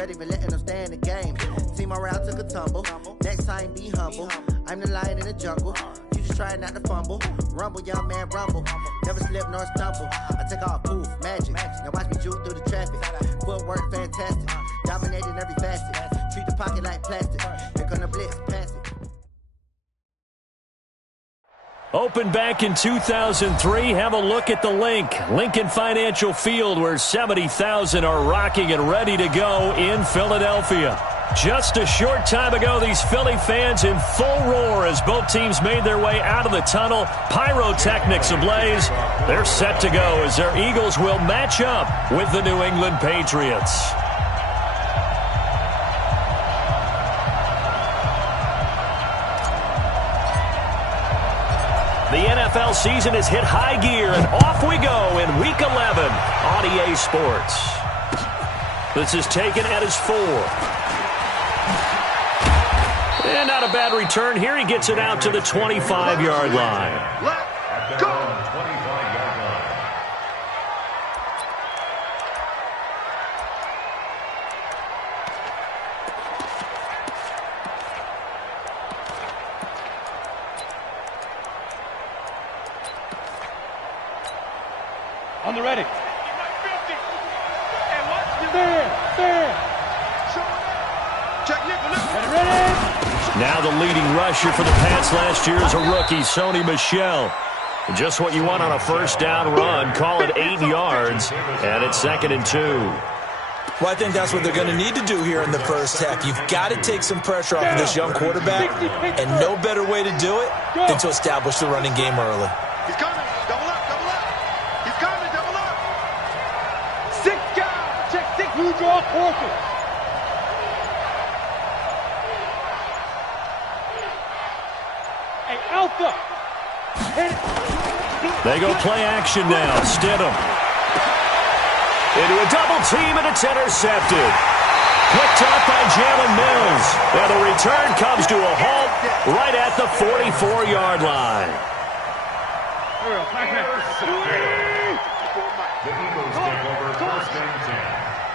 ready for letting them stay in the game. See my route took a tumble. Next time be humble. I'm the lion in the jungle. You just try not to fumble. Rumble, young man, rumble. Never slip nor stumble. I take off, poof, magic. Now watch me juke through the traffic. Footwork fantastic. Dominating every facet. Treat the pocket like plastic. Here come the blitz, pass it. Opened back in 2003, have a look at the link. Lincoln Financial Field, where 70,000 are rocking and ready to go in Philadelphia. Just a short time ago, these Philly fans in full roar as both teams made their way out of the tunnel. Pyrotechnics ablaze. They're set to go as their Eagles will match up with the New England Patriots. The NFL season has hit high gear, and off we go in Week 11 on EA Sports. This is taken at his 4. And not a bad return here. He gets it out to the 25-yard line. Let's go! 25-yard line. On the ready. Now the leading rusher for the Pats last year is a rookie, Sony Michel. Just what you want on a first down run. Call it 8 yards, and it's 2nd and 2. Well, I think that's what they're going to need to do here in the first half. You've got to take some pressure off of this young quarterback, and no better way to do it than to establish the running game early. He's coming. Double up, double up. He's coming, double up. 6 guys. Check 6. Who draw quarter? Hey, Alpha. They go play action now. Stidham. Into a double team, and it's intercepted. Picked up by Jalen Mills. And the return comes to a halt right at the 44-yard line. The Eagles take over first and 10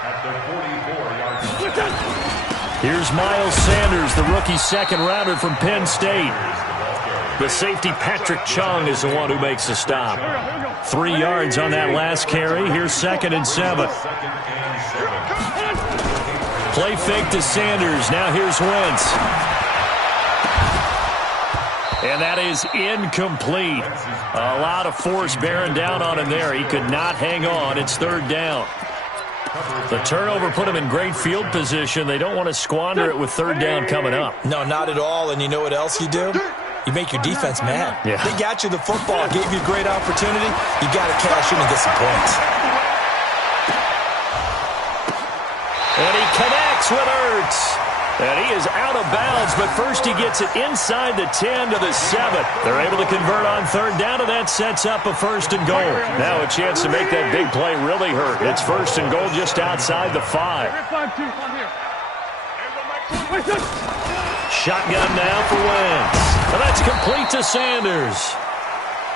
at the 44-yard line. Here's Miles Sanders, the rookie second-rounder from Penn State. The safety, Patrick Chung, is the one who makes the stop. 3 yards on that last carry. Here's 2nd and 7. Play fake to Sanders. Now here's Wentz. And that is incomplete. A lot of force bearing down on him there. He could not hang on. It's 3rd down. The turnover put him in great field position. They don't want to squander it with 3rd down coming up. No, not at all. And you know what else you do? You make your defense mad. Yeah. They got you the football, gave you a great opportunity. You got to cash in and get some points. And he connects with Ertz. And he is out of bounds, but first he gets it inside the 10 to the 7. They're able to convert on 3rd down, and that sets up a 1st and goal. Now a chance to make that big play really hurt. It's 1st and goal just outside the 5. Shotgun now for Wentz. And that's complete to Sanders.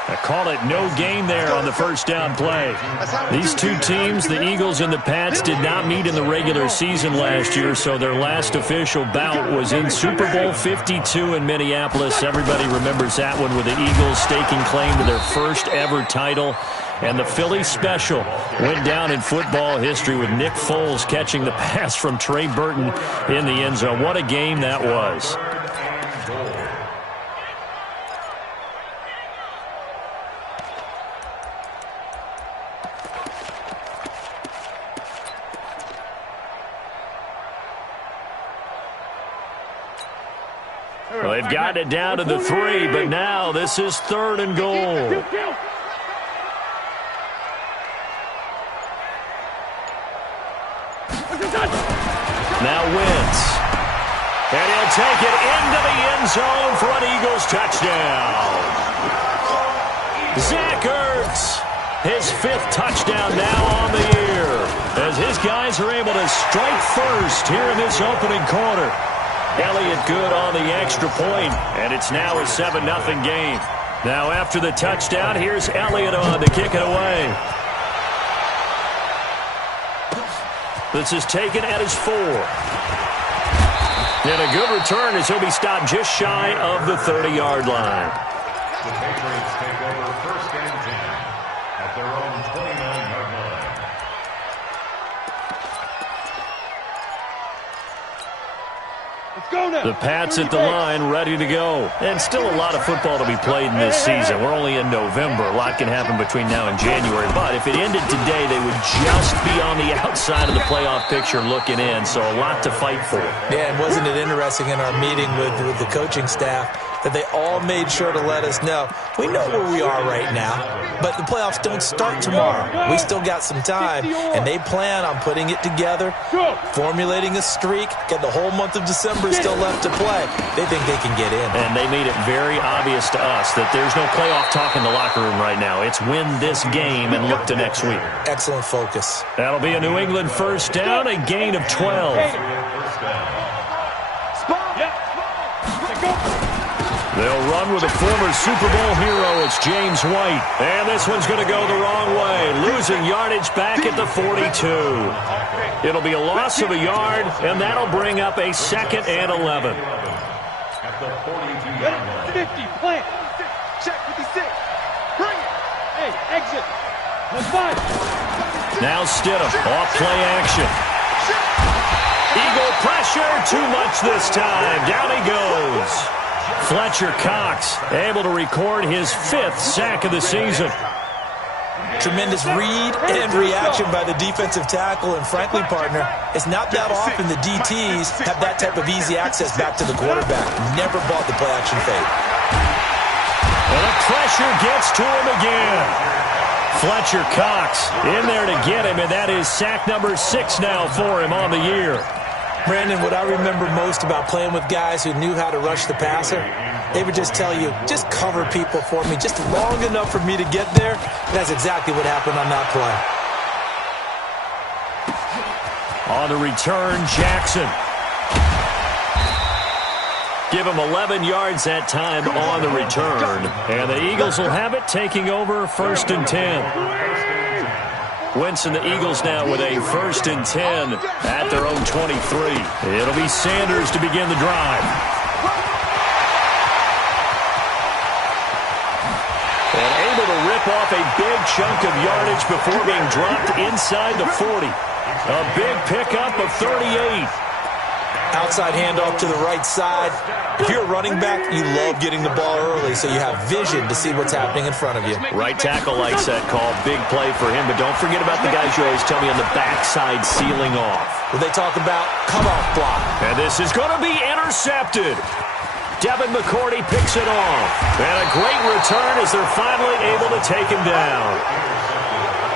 I call it no gain there on the first down play. These two teams, the Eagles and the Pats, did not meet in the regular season last year, so their last official bout was in Super Bowl 52 in Minneapolis. Everybody remembers that one with the Eagles staking claim to their first ever title. And the Philly special went down in football history with Nick Foles catching the pass from Trey Burton in the end zone. What a game that was. Well, they've gotten it down to the 3, but now this is 3rd and goal. Now Wentz. And he'll take it into the end zone for an Eagles touchdown. Zach Ertz, his 5th touchdown now on the year, as his guys are able to strike first here in this opening quarter. Elliott good on the extra point, and it's now a 7-0 game. Now after the touchdown, here's Elliott on to kick it away. This is taken at his 4. And a good return as he'll be stopped just shy of the 30-yard line. The Patriots take over first and 10 at their own 29-yard line. The Pats at the line, ready to go. And still a lot of football to be played in this season. We're only in November. A lot can happen between now and January. But if it ended today, they would just be on the outside of the playoff picture looking in. So a lot to fight for. Yeah, and wasn't it interesting in our meeting with the coaching staff that they all made sure to let us know, we know where we are right now, but the playoffs don't start tomorrow. We still got some time, and they plan on putting it together, formulating a streak, got the whole month of December still left to play. They think they can get in. And they made it very obvious to us that there's no playoff talk in the locker room right now. It's win this game and look to next week. Excellent focus. That'll be a New England first down, a gain of 12. They'll run with a former Super Bowl hero. It's James White. And this one's going to go the wrong way, losing yardage back at the 42. It'll be a loss of a yard, and that'll bring up a 2nd and 11. At the 42-yard line. 50, plant. Check 56. Bring it. Hey, exit. Let's fight. Now Stidham, off play action. Eagle pressure, too much this time. Down he goes. Fletcher Cox able to record his 5th sack of the season. Tremendous read and reaction by the defensive tackle, and frankly, partner, it's not that often the DTs have that type of easy access back to the quarterback. Never bought the play action fake. And the pressure gets to him again. Fletcher Cox in there to get him, and that is sack number 6 now for him on the year. Brandon, what I remember most about playing with guys who knew how to rush the passer, they would just tell you, just cover people for me, just long enough for me to get there. And that's exactly what happened on that play. On the return, Jackson. Give him 11 yards that time on the return. And the Eagles will have it, taking over 1st and 10. Wentz and the Eagles now with a 1st and 10 at their own 23. It'll be Sanders to begin the drive. And able to rip off a big chunk of yardage before being dropped inside the 40. A big pickup of 38. Outside handoff to the right side. If you're a running back, you love getting the ball early so you have vision to see what's happening in front of you. Right tackle likes that call. Big play for him, but don't forget about the guys you always tell me on the backside sealing off. Well, they talk about cutoff block. And this is going to be intercepted. Devin McCourty picks it off. And a great return as they're finally able to take him down.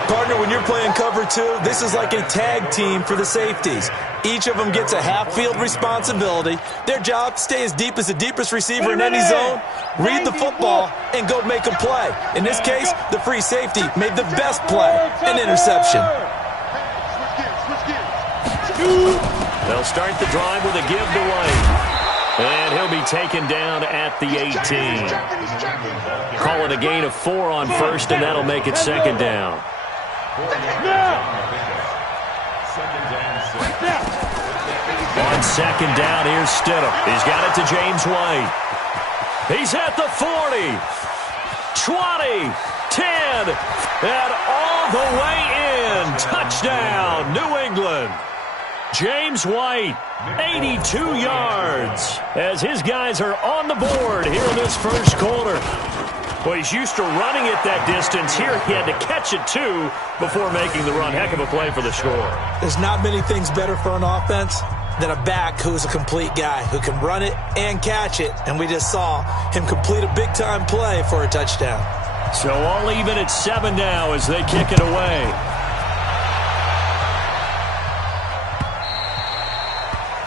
Partner, when you're playing cover 2, this is like a tag team for the safeties. Each of them gets a half-field responsibility. Their job, stay as deep as the deepest receiver in any zone, read the football, and go make a play. In this case, the free safety made the best play, an interception. They'll start the drive with a give to White. And he'll be taken down at the 18. Call it a gain of 4 on 1st, and that'll make it 2nd down. On 2nd down, here's Stidham. He's got it to James White. He's at the 40, 20, 10, and all the way in. Touchdown, New England. James White, 82 yards, as his guys are on the board here in this first quarter. Well, he's used to running it that distance. Here he had to catch it, too, before making the run. Heck of a play for the score. There's not many things better for an offense than a back who's a complete guy, who can run it and catch it. And we just saw him complete a big-time play for a touchdown. So all even at 7 now as they kick it away.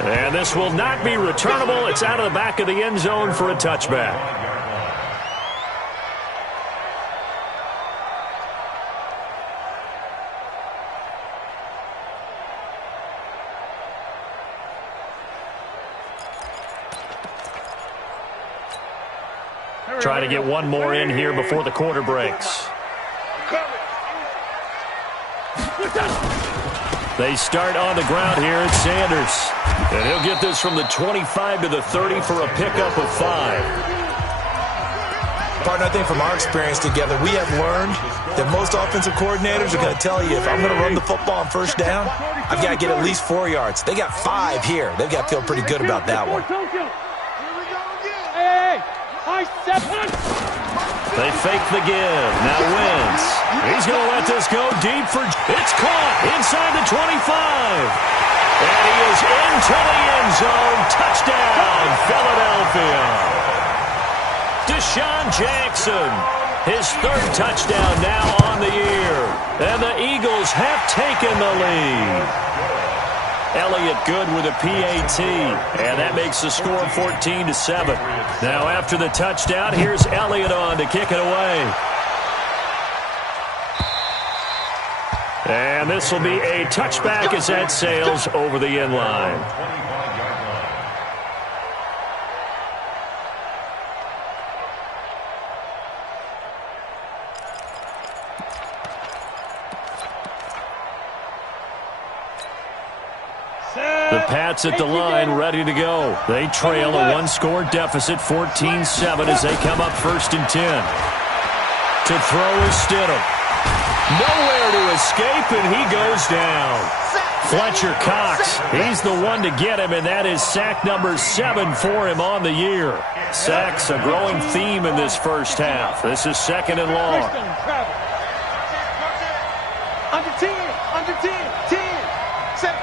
And this will not be returnable. It's out of the back of the end zone for a touchback. Try to get one more in here before the quarter breaks. They start on the ground here at Sanders. And he'll get this from the 25 to the 30 for a pickup of 5. Partner, I think from our experience together, we have learned that most offensive coordinators are going to tell you, if I'm going to run the football on first down, I've got to get at least 4 yards. They got 5 here. They've got to feel pretty good about that one. They fake the give. Now wins. He's going to let this go deep for... It's caught inside the 25. And he is into the end zone. Touchdown, Philadelphia. Deshaun Jackson, his 3rd touchdown now on the year. And the Eagles have taken the lead. Elliott good with a PAT, and that makes the score 14-7. Now after the touchdown, here's Elliott on to kick it away. And this will be a touchback as that sails over the end line. The Pats at the line, ready to go. They trail a 1-score deficit, 14-7, as they come up 1st and 10. To throw is Stidham. Nowhere to escape, and he goes down. Fletcher Cox, he's the one to get him, and that is sack number 7 for him on the year. Sacks a growing theme in this first half. This is 2nd and long. Under 10, under 10, 10. Set.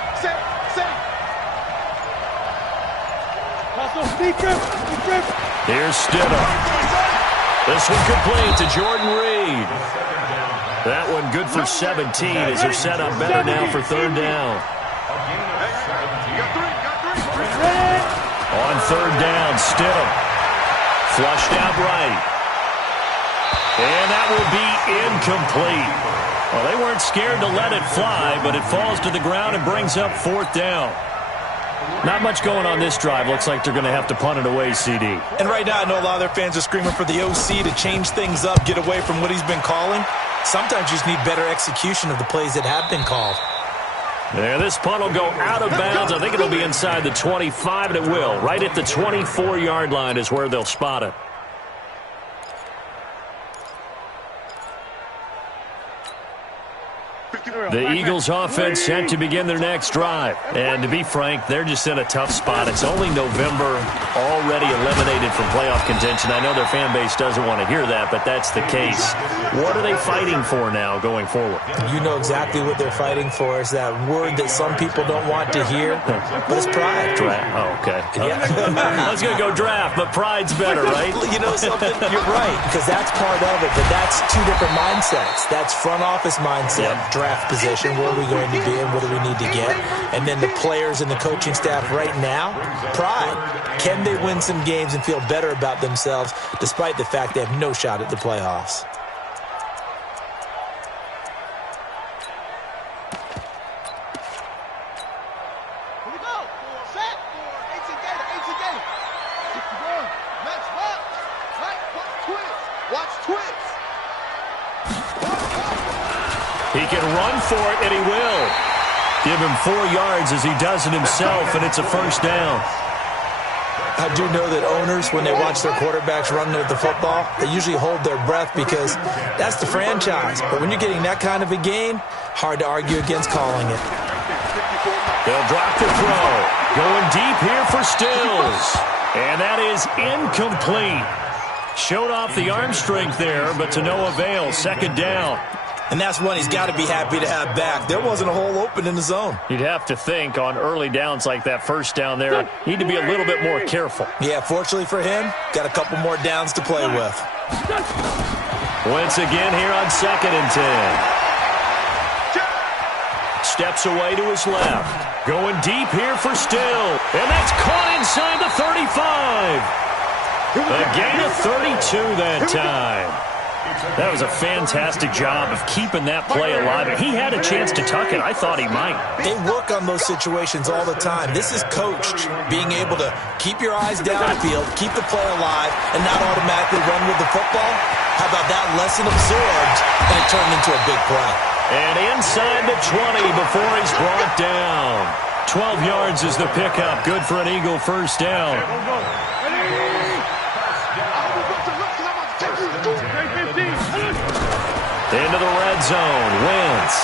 Here's Stidham. This one complete to Jordan Reed. That one good for 17 as they're set up better now for 3rd down. On 3rd down, Stidham. Flushed out right. And that will be incomplete. Well, they weren't scared to let it fly, but it falls to the ground and brings up 4th down. Not much going on this drive. Looks like they're going to have to punt it away, CD. And right now, I know a lot of their fans are screaming for the OC to change things up, get away from what he's been calling. Sometimes you just need better execution of the plays that have been called. There, this punt will go out of bounds. I think it'll be inside the 25, and it will. Right at the 24-yard line is where they'll spot it. The Eagles offense set to begin their next drive. And to be frank, they're just in a tough spot. It's only November, already eliminated from playoff contention. I know their fan base doesn't want to hear that, but that's the case. What are they fighting for now going forward? You know exactly what they're fighting for. Is that word that some people don't want to hear, but it's pride. Draft. Oh, okay. Yeah. I was going to go draft, but pride's better, right? You know something? You're right, because that's part of it, but that's 2 different mindsets. That's front office mindset, draft position, where are we going to be and what do we need to get? And then the players and the coaching staff right now, pride. Can they win some games and feel better about themselves despite the fact they have no shot at the playoffs? He can run for it, and he will. Give him 4 yards as he does it himself, and it's a 1st down. I do know that owners, when they watch their quarterbacks run with the football, they usually hold their breath because that's the franchise. But when you're getting that kind of a gain, hard to argue against calling it. They'll drop the throw. Going deep here for Stills. And that is incomplete. Showed off the arm strength there, but to no avail. 2nd down. And that's one he's got to be happy to have back. There wasn't a hole open in the zone. You'd have to think on early downs like that 1st down there, need to be a little bit more careful. Yeah, fortunately for him, got a couple more downs to play with. Once again here on 2nd and 10. Steps away to his left. Going deep here for Still. And that's caught inside the 35. A gain of 32 that time. That was a fantastic job of keeping that play alive. He had a chance to tuck it. I thought he might. They work on those situations all the time. This is coached, being able to keep your eyes downfield, keep the play alive, and not automatically run with the football. How about that lesson absorbed, and it turned into a big play? And inside the 20 before he's brought down. 12 yards is the pickup. Good for an Eagle first down. Into the red zone. Wentz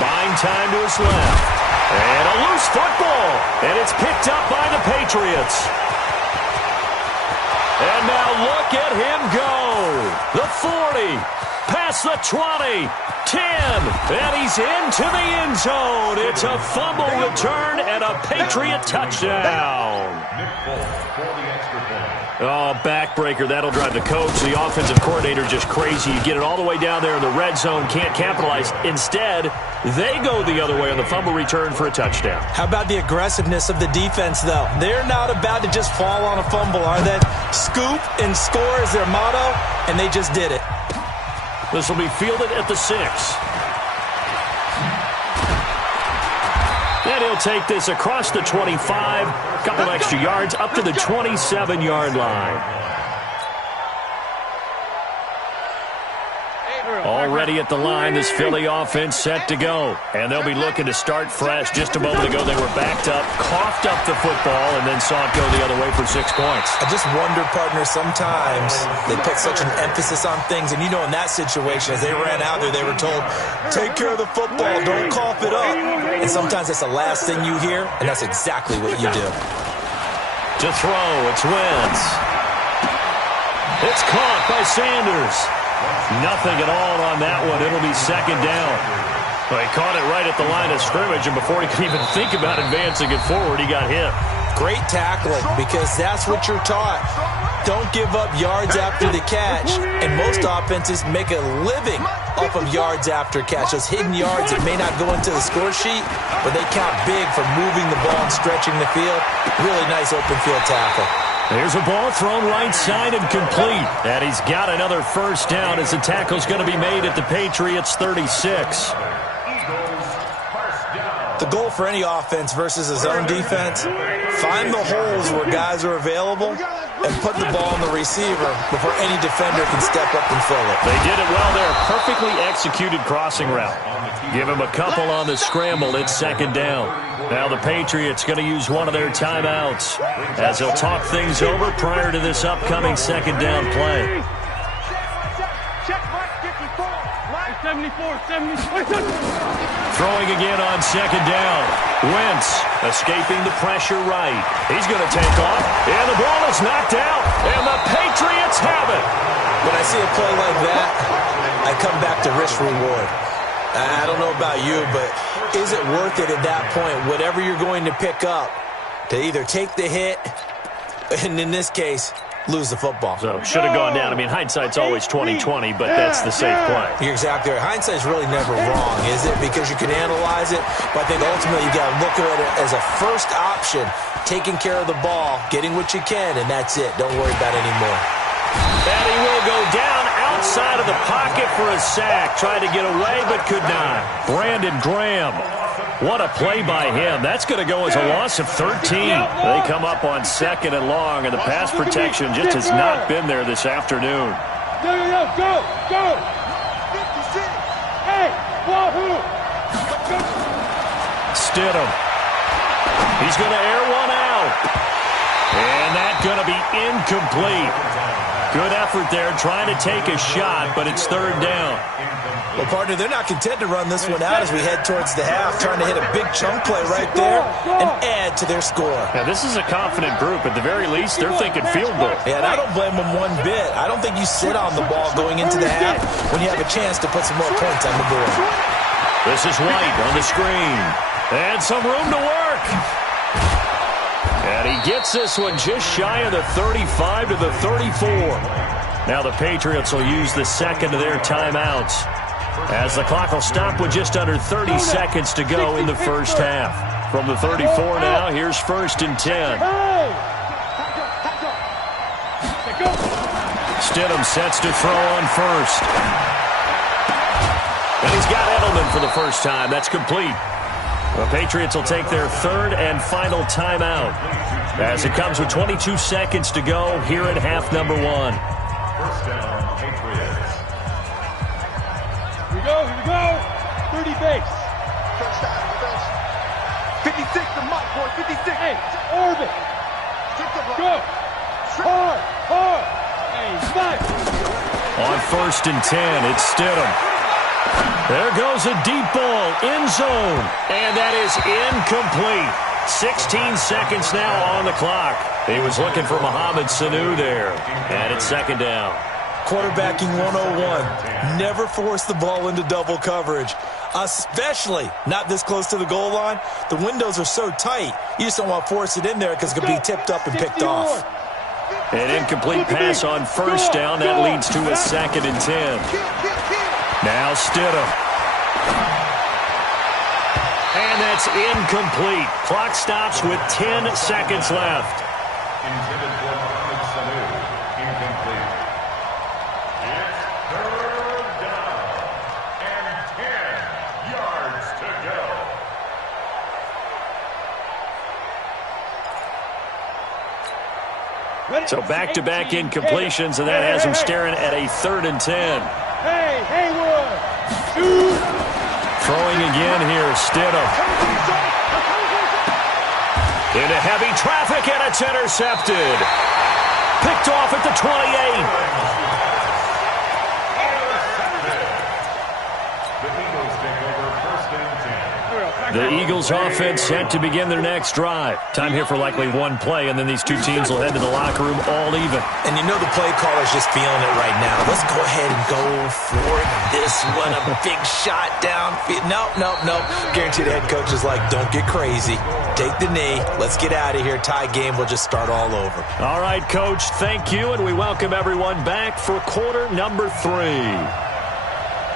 buying time to his left. And a loose football. And it's picked up by the Patriots. And now look at him go. The 40. Past the 20. 10. And he's into the end zone. It's a fumble return and a Patriot touchdown. Oh, backbreaker. That'll drive the coach, the offensive coordinator, just crazy. You get it all the way down there in the red zone, can't capitalize. Instead, they go the other way on the fumble return for a touchdown. How about the aggressiveness of the defense, though? They're not about to just fall on a fumble, are they? Scoop and score is their motto, and they just did it. This will be fielded at the 6. And he'll take this across the 25, a couple extra yards, up to the 27-yard line. Already at the line, this Philly offense set to go. And they'll be looking to start fresh. Just a moment ago, they were backed up, coughed up the football, and then saw it go the other way for 6 points. I just wonder, partner, sometimes they put such an emphasis on things. And you know, in that situation, as they ran out there, they were told, take care of the football, don't cough it up. And sometimes that's the last thing you hear, and that's exactly what you do. To throw, it's Wentz. It's caught by Sanders. Nothing at all on that one. It'll be second down. Well, he caught it right at the line of scrimmage, and before he could even think about advancing it forward, he got hit. Great tackling, because that's what you're taught. Don't give up yards after the catch, and most offenses make a living off of yards after catch. Those hidden yards that may not go into the score sheet, but they count big for moving the ball and stretching the field. Really nice open field tackle. There's a ball thrown right side and complete. And he's got another first down as the tackle's going to be made at the Patriots' 36. The goal for any offense versus his own defense, find the holes where guys are available and put the ball on the receiver before any defender can step up and fill it. They did it well there. Perfectly executed crossing route. Give him a couple on the scramble. It's second down. Now the Patriots going to use one of their timeouts as they'll talk things over prior to this upcoming second down play. Throwing again on second down. Wentz escaping the pressure right. He's going to take off, and the ball is knocked out, and the Patriots have it. When I see a play like that, I come back to risk-reward. I don't know about you, but is it worth it at that point, whatever you're going to pick up, to either take the hit, and in this case, lose the football? So, should have gone down. I mean, hindsight's always 20/20, but that's the safe play. You're exactly right. Hindsight's really never wrong, is it? Because you can analyze it, but I think ultimately you got to look at it as a first option, taking care of the ball, getting what you can, and that's it. Don't worry about it anymore. And he will go down outside of the pocket for a sack. Tried to get away, but could not. Brandon Graham. What a play by him. That's going to go as a loss of 13. They come up on second and long, and the pass protection just has not been there this afternoon. Go! Hey, Wahoo! Stidham. He's going to air one out. And that's going to be incomplete. Good effort there, trying to take a shot, but it's third down. Well, partner, they're not content to run this one out as we head towards the half, trying to hit a big chunk play right there and add to their score. Now, this is a confident group. At the very least, they're thinking field goal. Yeah, and I don't blame them one bit. I don't think you sit on the ball going into the half when you have a chance to put some more points on the board. This is White on the screen. And some room to work. And he gets this one just shy of the 35 to the 34. Now the Patriots will use the second of their timeouts, as the clock will stop with just under 30 seconds to go in the first half. From the 34 now, here's first and 10. Stidham sets to throw on first. And he's got Edelman for the first time. That's complete. The Patriots will take their third and final timeout as it comes with 22 seconds to go here at half number one. First down, Patriots. Here we go. 30 base. 56 to Mike, boy, 56. Hey, orbit. Go. Hard. Hey, fight. On 1st and 10, it's Stidham. There goes a deep ball, end zone, and that is incomplete. 16 seconds now on the clock. He was looking for Mohamed Sanu there, and it's 2nd down. Quarterbacking 101. Never force the ball into double coverage, especially not this close to the goal line. The windows are so tight, you just don't want to force it in there because it could be tipped up and picked off. An incomplete pass on 1st down. That leads to a 2nd and 10. Now Stidham. And that's incomplete. Clock stops with 10 seconds left. Intended for Mohamed Sanu. Incomplete. It's 3rd down and 10 yards to go. So back-to-back incompletions, and that has him staring at a 3rd and 10. Hey, Haywood. Shoot. Throwing again here, Stidham. Into heavy traffic, and it's intercepted. Picked off at the 28. The Eagles offense set to begin their next drive. Time here for likely one play, and then these two teams will head to the locker room all even. And you know the play caller's just feeling it right now. Let's go ahead and go for this one. A big shot downfield. Nope. Guaranteed the head coach is like, don't get crazy. Take the knee. Let's get out of here. Tie game. We'll just start all over. All right, Coach, thank you, and we welcome everyone back for quarter number 3.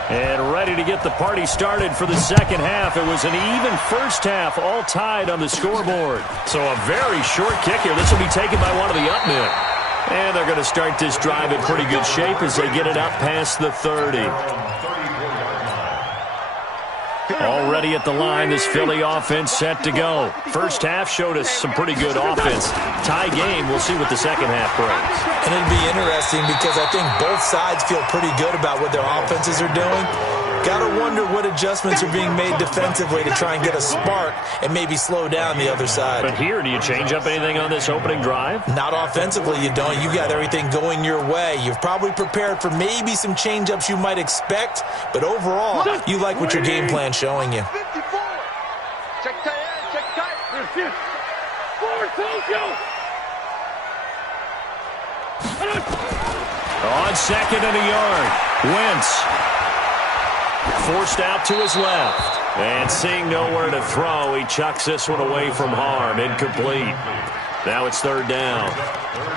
And ready to get the party started for the second half. It was an even first half, all tied on the scoreboard. So a very short kick here. This will be taken by one of the up men. And they're going to start this drive in pretty good shape as they get it up past the 30. Already at the line, this Philly offense set to go. First half showed us some pretty good offense. Tie game, we'll see what the second half brings. And it'll be interesting because I think both sides feel pretty good about what their offenses are doing. Got to wonder what adjustments are being made defensively to try and get a spark and maybe slow down the other side. But here, do you change up anything on this opening drive? Not offensively, you don't. You got everything going your way. You've probably prepared for maybe some change-ups you might expect, but overall, you like what your game plan's showing you. 54. Check tight. Check tight. Forward, Tokyo. On 2nd and a yard, Wentz. Forced out to his left. And seeing nowhere to throw, he chucks this one away from harm. Incomplete. Now it's 3rd down.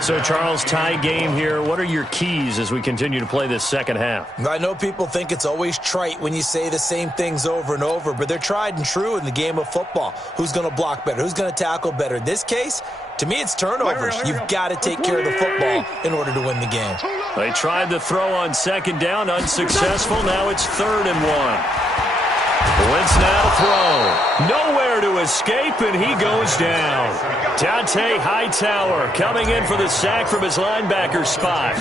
So, Charles, tie game here. What are your keys as we continue to play this second half? I know people think it's always trite when you say the same things over and over, but they're tried and true in the game of football. Who's going to block better? Who's going to tackle better? In this case, to me, it's turnovers. You've got to take care of the football in order to win the game. They tried the throw on 2nd down, unsuccessful. Now it's 3rd and 1. Wentz now to throw. Nowhere to escape, and he goes down. Dante Hightower coming in for the sack from his linebacker spot.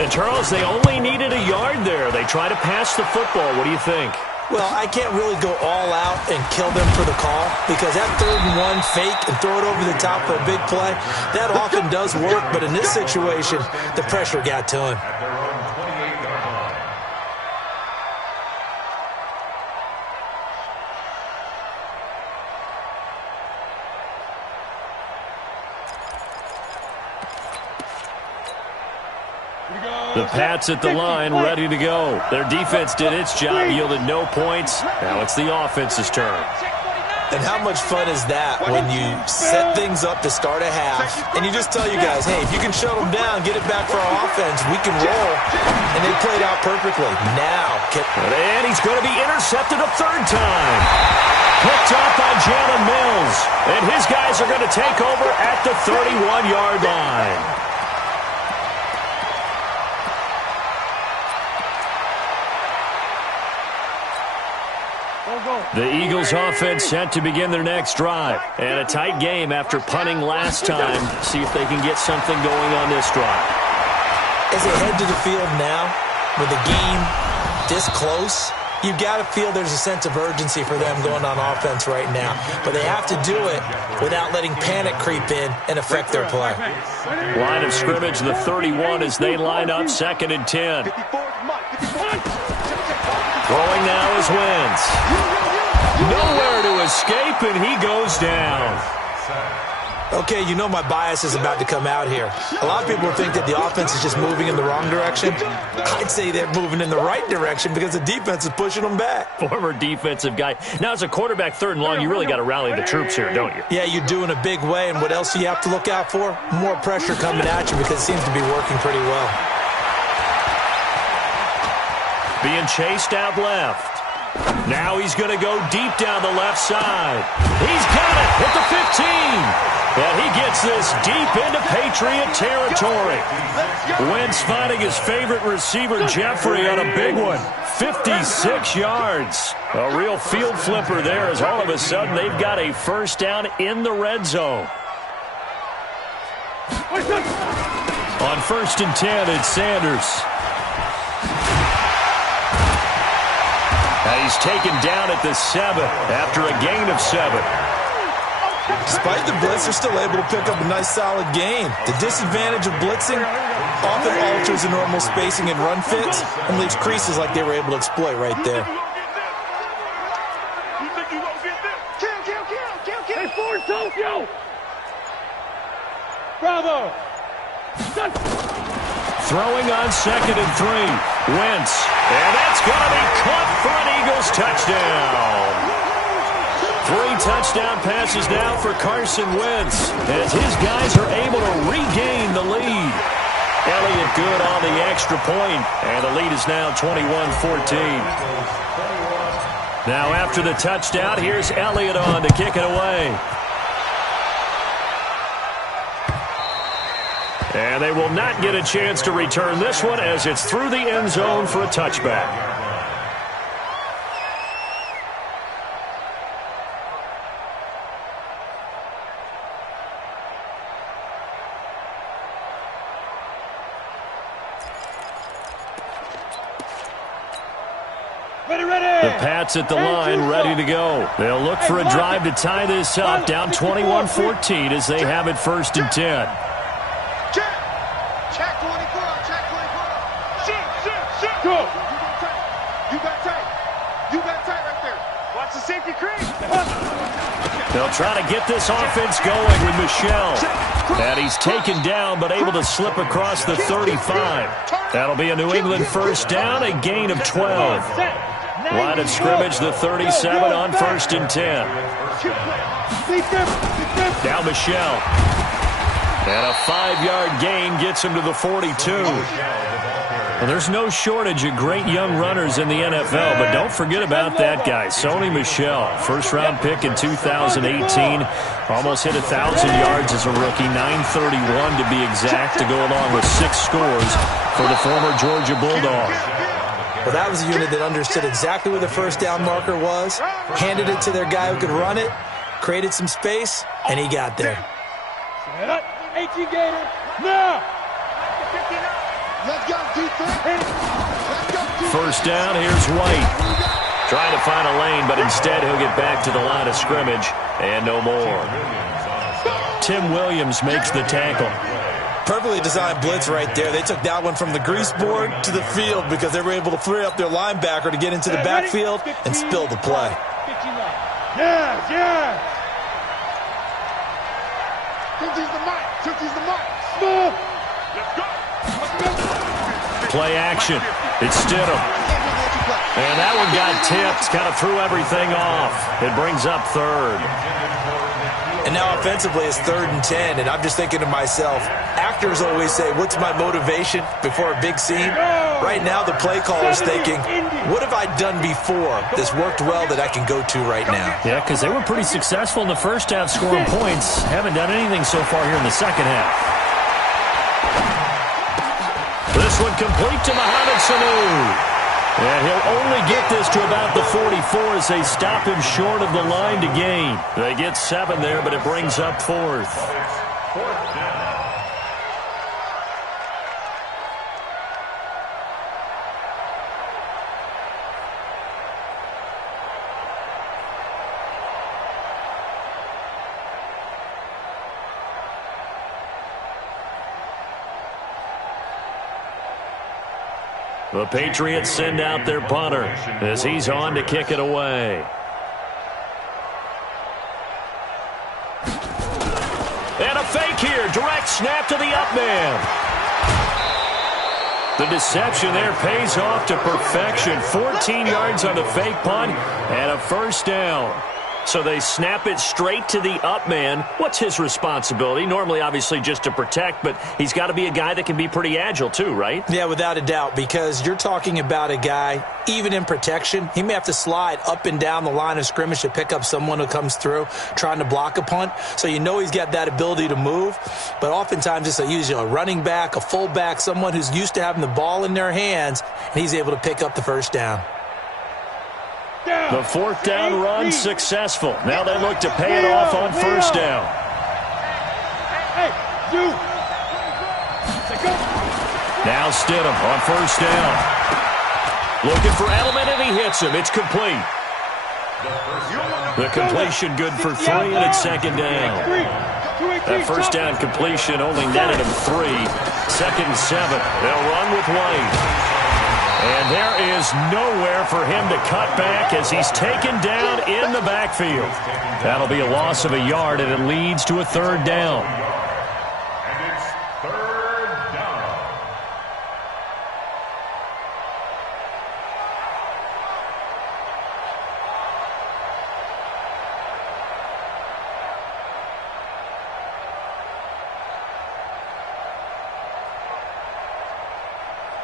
And, Charles, they only needed a yard there. They try to pass the football. What do you think? Well, I can't really go all out and kill them for the call because that 3rd and 1 fake and throw it over the top for a big play, that often does work. But in this situation, the pressure got to him. The Pats at the line, ready to go. Their defense did its job, yielded no points. Now it's the offense's turn. And how much fun is that when you set things up to start a half and you just tell you guys, hey, if you can shut them down, get it back for our offense, we can roll. And they played out perfectly. Now, and he's going to be intercepted a 3rd time. Picked off by Jalen Mills. And his guys are going to take over at the 31-yard line. The Eagles offense set to begin their next drive. And a tight game after punting last time. See if they can get something going on this drive. As they head to the field now, with the game this close, You've got to feel there's a sense of urgency for them going on offense right now. But they have to do it without letting panic creep in and affect their play. Line of scrimmage, the 31 as they line up 2nd and 10. Throwing now is Wentz. Nowhere to escape, and he goes down. Okay, you know my bias is about to come out here. A lot of people think that the offense is just moving in the wrong direction. I'd say they're moving in the right direction because the defense is pushing them back. Former defensive guy. Now, as a quarterback, 3rd and long, you really got to rally the troops here, don't you? Yeah, you do in a big way, and what else do you have to look out for? More pressure coming at you because it seems to be working pretty well. Being chased out left. Now he's going to go deep down the left side. He's got it at the 15. And he gets this deep into Patriot territory. Wentz finding his favorite receiver, Jeffrey, on a big one. 56 yards. A real field flipper there as all of a sudden they've got a first down in the red zone. On 1st and 10, it's Sanders. He's taken down at the 7 after a gain of 7. Despite the blitz, they're still able to pick up a nice, solid gain. The disadvantage of blitzing often alters the normal spacing and run fits and leaves creases like they were able to exploit right there. Hey, Ford, Tokyo! Bravo! Throwing on 2nd and 3. Wentz. And that's going to be caught for an Eagles touchdown. 3 touchdown passes now for Carson Wentz as his guys are able to regain the lead. Elliott good on the extra point, and the lead is now 21-14. Now after the touchdown, here's Elliott on to kick it away. And they will not get a chance to return this one as it's through the end zone for a touchback. The Pats at the line, ready to go. They'll look for a drive to tie this up, down 21-14 as they have it 1st and 10. Check 24, check 24. Shit. Go. You got tight. You got tight right there. Watch the safety creep. They'll try to get this offense going with Michel. And he's taken down but able to slip across the 35. That'll be a New England first down, a gain of 12. Line of scrimmage, the 37 on 1st and 10. Now Michel. And a 5-yard gain gets him to the 42. Well, there's no shortage of great young runners in the NFL, but don't forget about that guy, Sony Michel. First-round pick in 2018. Almost hit 1,000 yards as a rookie, 931 to be exact, to go along with 6 scores for the former Georgia Bulldog. Well, that was a unit that understood exactly where the first down marker was, handed it to their guy who could run it, created some space, and he got there. 18 Gator, now! Let's go, defense. First down, here's White. Trying to find a lane, but instead he'll get back to the line of scrimmage, and no more. Tim Williams makes the tackle. Perfectly designed blitz right there. They took that one from the grease board to the field because they were able to free up their linebacker to get into the backfield and spill the play. Yeah. Tootie's the mic. Smooth. Let's go. Play action. It's Stidham. And that one got tipped. Kind of threw everything off. It brings up 3rd. And now offensively it's 3rd and 10, and I'm just thinking to myself, actors always say, what's my motivation before a big scene? Right now the play caller's thinking, what have I done before that's worked well that I can go to right now? Yeah, because they were pretty successful in the first half scoring points. Haven't done anything so far here in the second half. This one complete to Mohamed Sanu. And he'll only get this to about the 44 as they stop him short of the line to gain. They get 7 there, but it brings up 4th. The Patriots send out their punter as he's on to kick it away. And a fake here. Direct snap to the up man. The deception there pays off to perfection. 14 yards on the fake punt and a first down. So they snap it straight to the up man. What's his responsibility? Normally, obviously, just to protect, but he's got to be a guy that can be pretty agile too, right? Yeah, without a doubt, because you're talking about a guy, even in protection, he may have to slide up and down the line of scrimmage to pick up someone who comes through trying to block a punt. So you know he's got that ability to move, but oftentimes it's usually a running back, a fullback, someone who's used to having the ball in their hands, and he's able to pick up the first down. The fourth down run successful. Now they look to pay it off on first down. Now Stidham on first down. Looking for Edelman, and he hits him. It's complete. The completion good for 3, and it's second down. That first down completion only netted him 3. Second and 7. They'll run with White. And there is nowhere for him to cut back as he's taken down in the backfield. That'll be a loss of a yard, and it leads to a third down. And it's third down.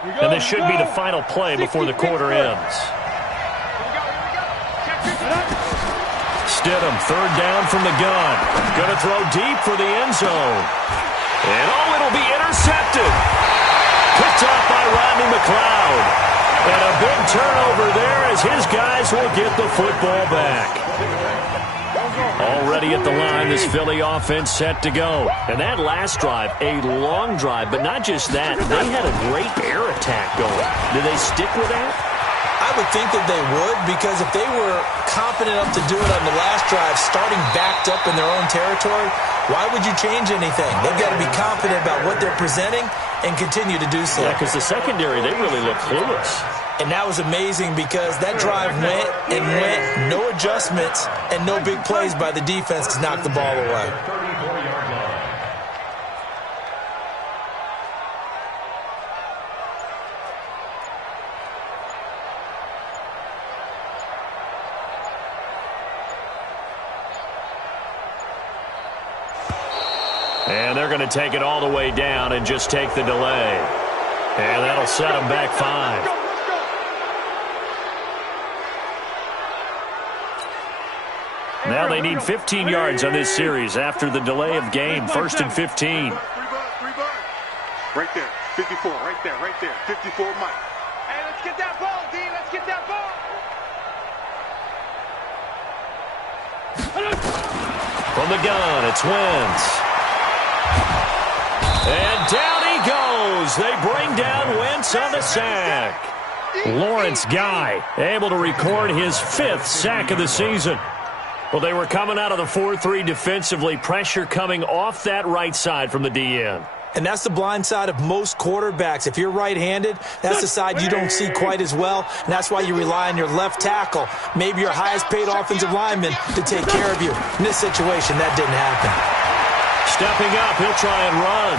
And this should be the final play before the quarter ends. Stidham, third down from the gun. Going to throw deep for the end zone. And it'll be intercepted. Picked off by Rodney McLeod. And a big turnover there as his guys will get the football back. Already at the line, this Philly offense set to go. And that last drive, a long drive, but not just that. They had a great air attack going. Do they stick with that? I would think that they would, because if they were confident enough to do it on the last drive, starting backed up in their own territory, why would you change anything? They've got to be confident about what they're presenting and continue to do so. Yeah, because the secondary, they really look clueless. And that was amazing because that drive went and went, no adjustments and no big plays by the defense to knock the ball away. 34-yard line. And they're going to take it all the way down and just take the delay. And that'll set them back 5. Now they need 15 yards on this series after the delay of game. First and 15. Right there, 54, right there, 54 Mike. Hey, let's get that ball, D, let's get that ball. From the gun, it's Wentz. And down he goes. They bring down Wentz on the sack. Lawrence Guy able to record his 5th sack of the season. Well, they were coming out of the 4-3 defensively. Pressure coming off that right side from the DN. And that's the blind side of most quarterbacks. If you're right-handed, that's the side you don't see quite as well, and that's why you rely on your left tackle, maybe your highest-paid offensive lineman, to take care of you. In this situation, that didn't happen. Stepping up, he'll try and run.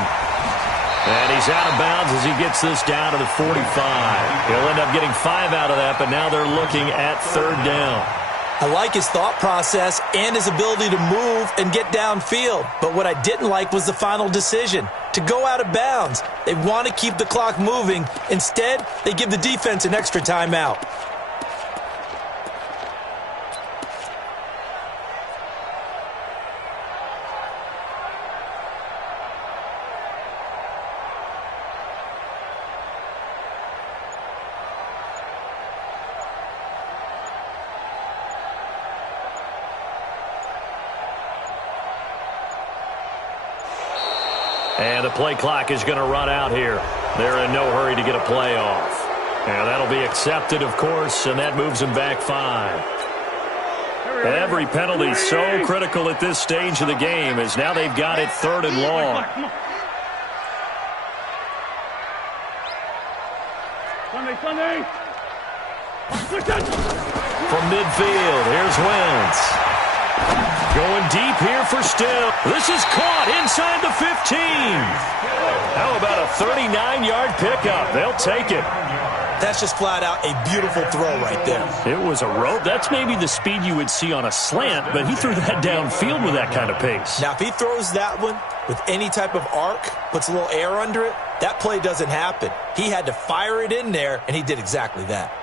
And he's out of bounds as he gets this down to the 45. He'll end up getting 5 out of that, but now they're looking at third down. I like his thought process and his ability to move and get downfield. But what I didn't like was the final decision, to go out of bounds. They want to keep the clock moving. Instead, they give the defense an extra timeout. And the play clock is going to run out here. They're in no hurry to get a play off. And that'll be accepted, of course, and that moves them back 5. Every penalty so critical at this stage of the game as now they've got it 3rd and long. From midfield, here's Wentz. Going deep here for Still. This is caught inside the 15. How about a 39-yard pickup? They'll take it. That's just flat out a beautiful throw right there. It was a rope. That's maybe the speed you would see on a slant, but he threw that downfield with that kind of pace. Now, if he throws that one with any type of arc, puts a little air under it, that play doesn't happen. He had to fire it in there, and he did exactly that.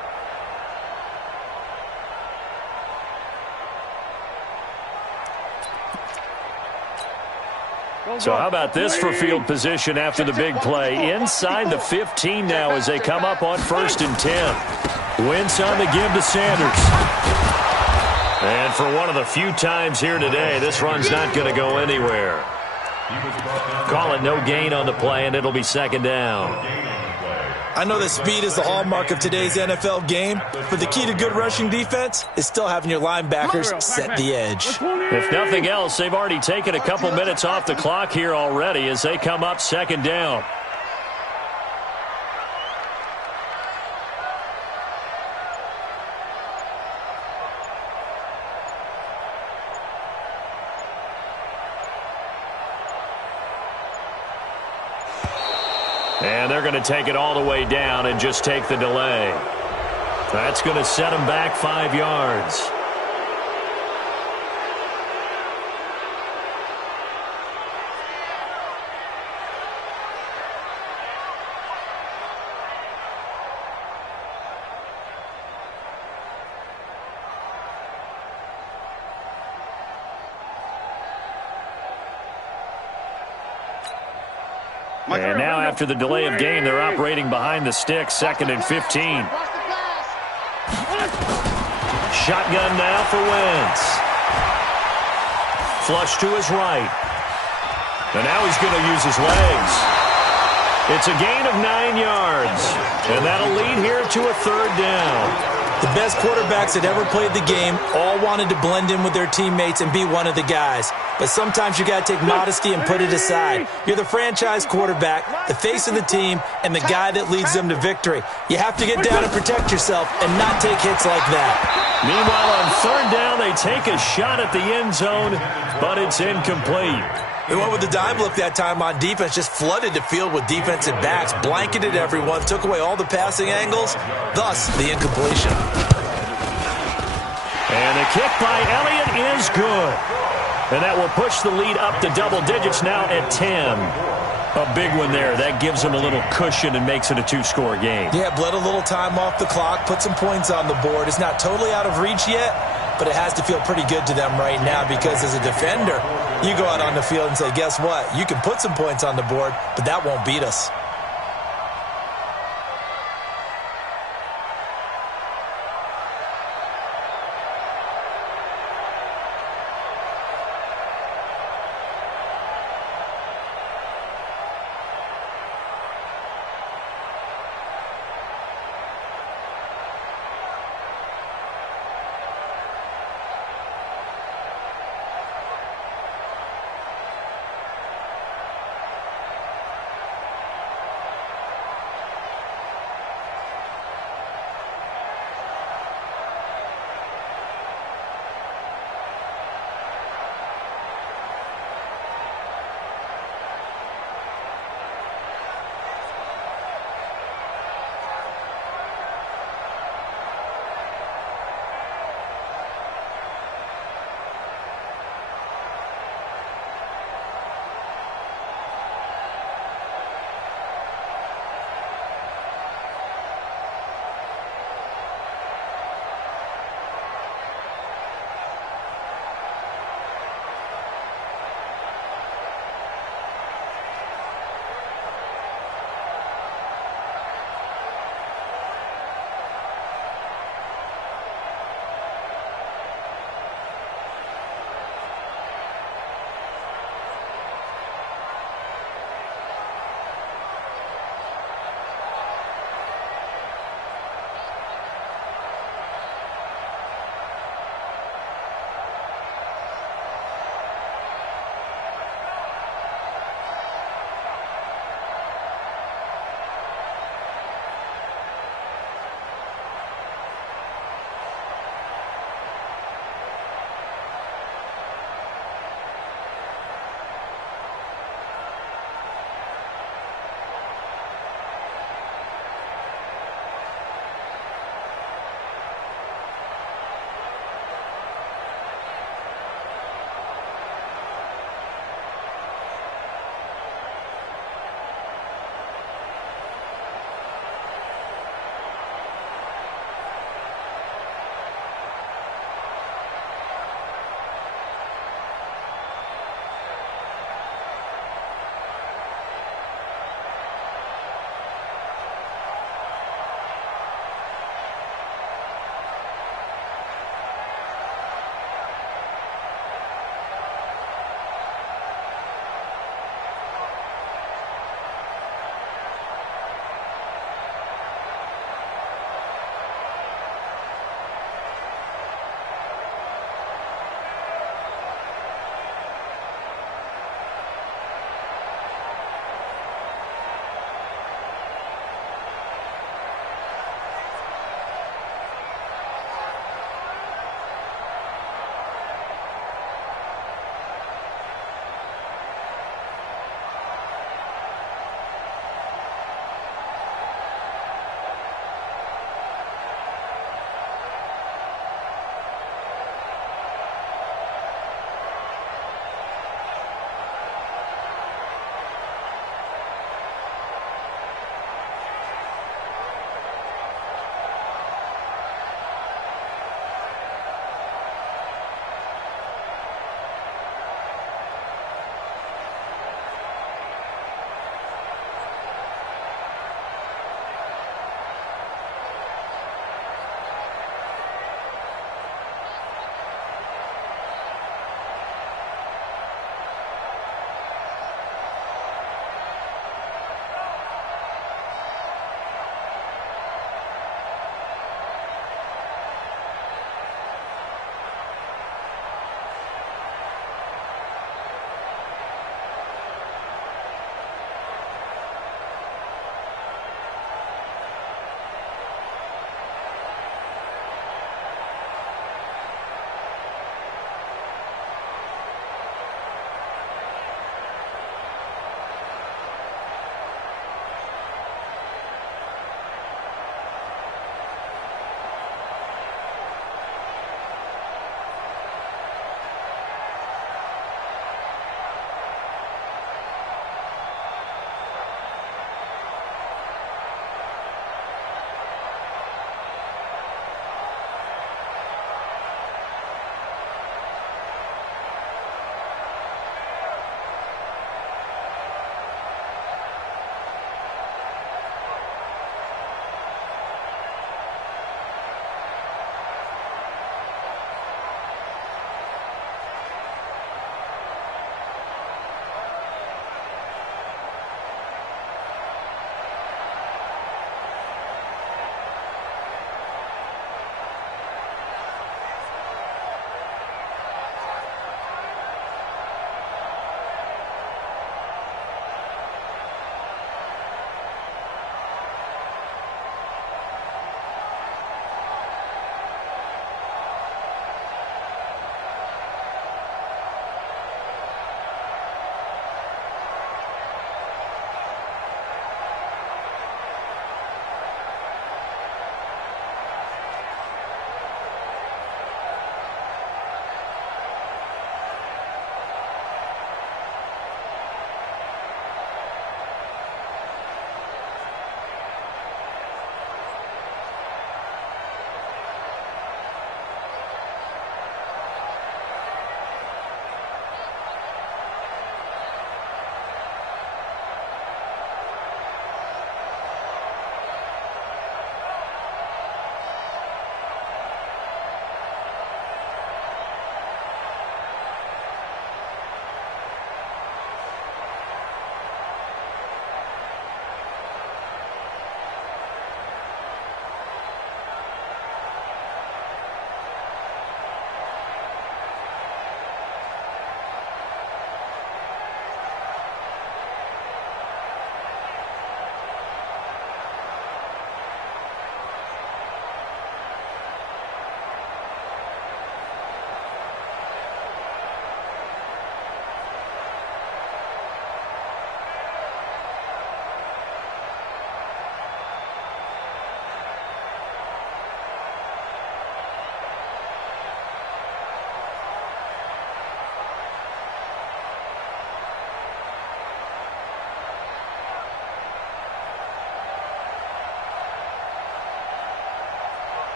So how about this for field position after the big play? Inside the 15 now as they come up on 1st and 10. Wentz on the give to Sanders. And for one of the few times here today, this run's not going to go anywhere. Call it no gain on the play, and it'll be 2nd down. I know that speed is the hallmark of today's NFL game, but the key to good rushing defense is still having your linebackers set the edge. If nothing else, they've already taken a couple minutes off the clock here already as they come up 2nd down. And they're going to take it all the way down and just take the delay. That's going to set them back 5 yards. And now after the delay of game, they're operating behind the stick, 2nd and 15. Shotgun now for Wentz. Flush to his right. And now he's going to use his legs. It's a gain of 9 yards. And that'll lead here to a 3rd down. The best quarterbacks that ever played the game all wanted to blend in with their teammates and be one of the guys. But sometimes you got to take modesty and put it aside. You're the franchise quarterback, the face of the team, and the guy that leads them to victory. You have to get down and protect yourself and not take hits like that. Meanwhile, on 3rd down, they take a shot at the end zone, but it's incomplete. They went with the dime look that time on defense, just flooded the field with defensive backs, blanketed everyone, took away all the passing angles, thus the incompletion. And the kick by Elliott is good. And that will push the lead up to double digits now at 10. A big one there. That gives them a little cushion and makes it a 2-score game. Yeah, bled a little time off the clock, put some points on the board. It's not totally out of reach yet, but it has to feel pretty good to them right now because as a defender, you go out on the field and say, guess what? You can put some points on the board, but that won't beat us.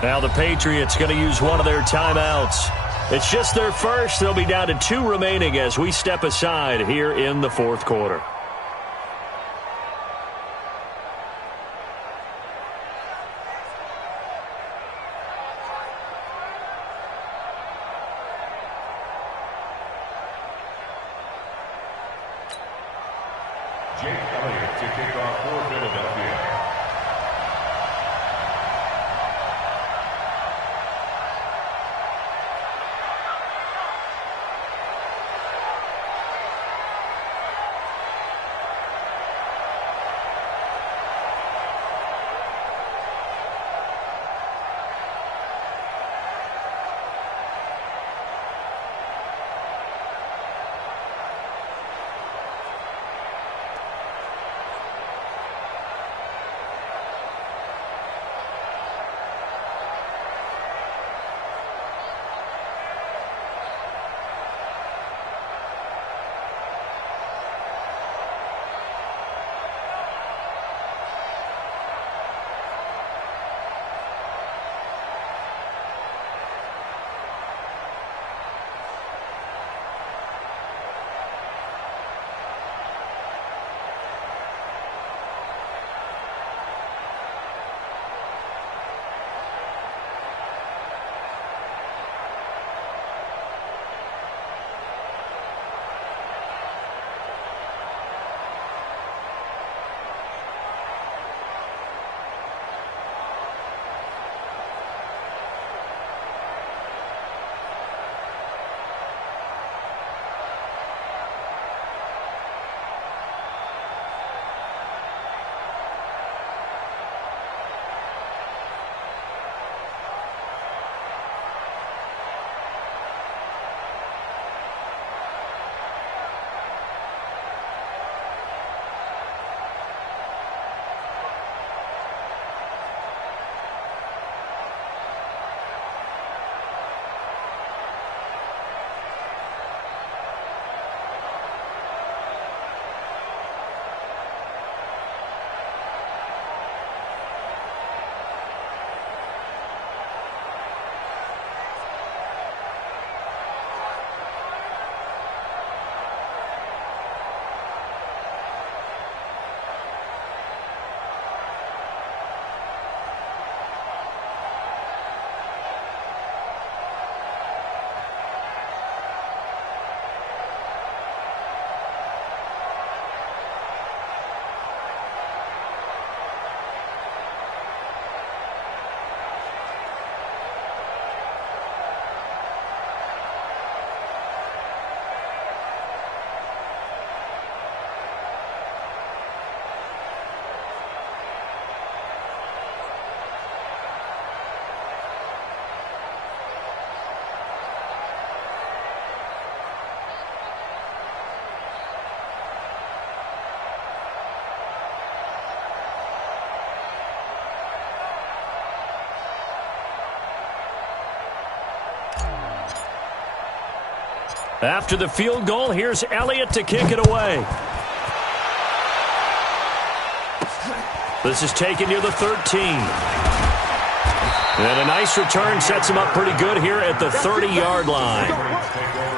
Now the Patriots going to use one of their timeouts. It's just their first. They'll be down to 2 remaining as we step aside here in the fourth quarter. Jake Elliott to kick off for Philadelphia. After the field goal, here's Elliott to kick it away. This is taken near the 13. And a nice return sets him up pretty good here at the 30-yard line.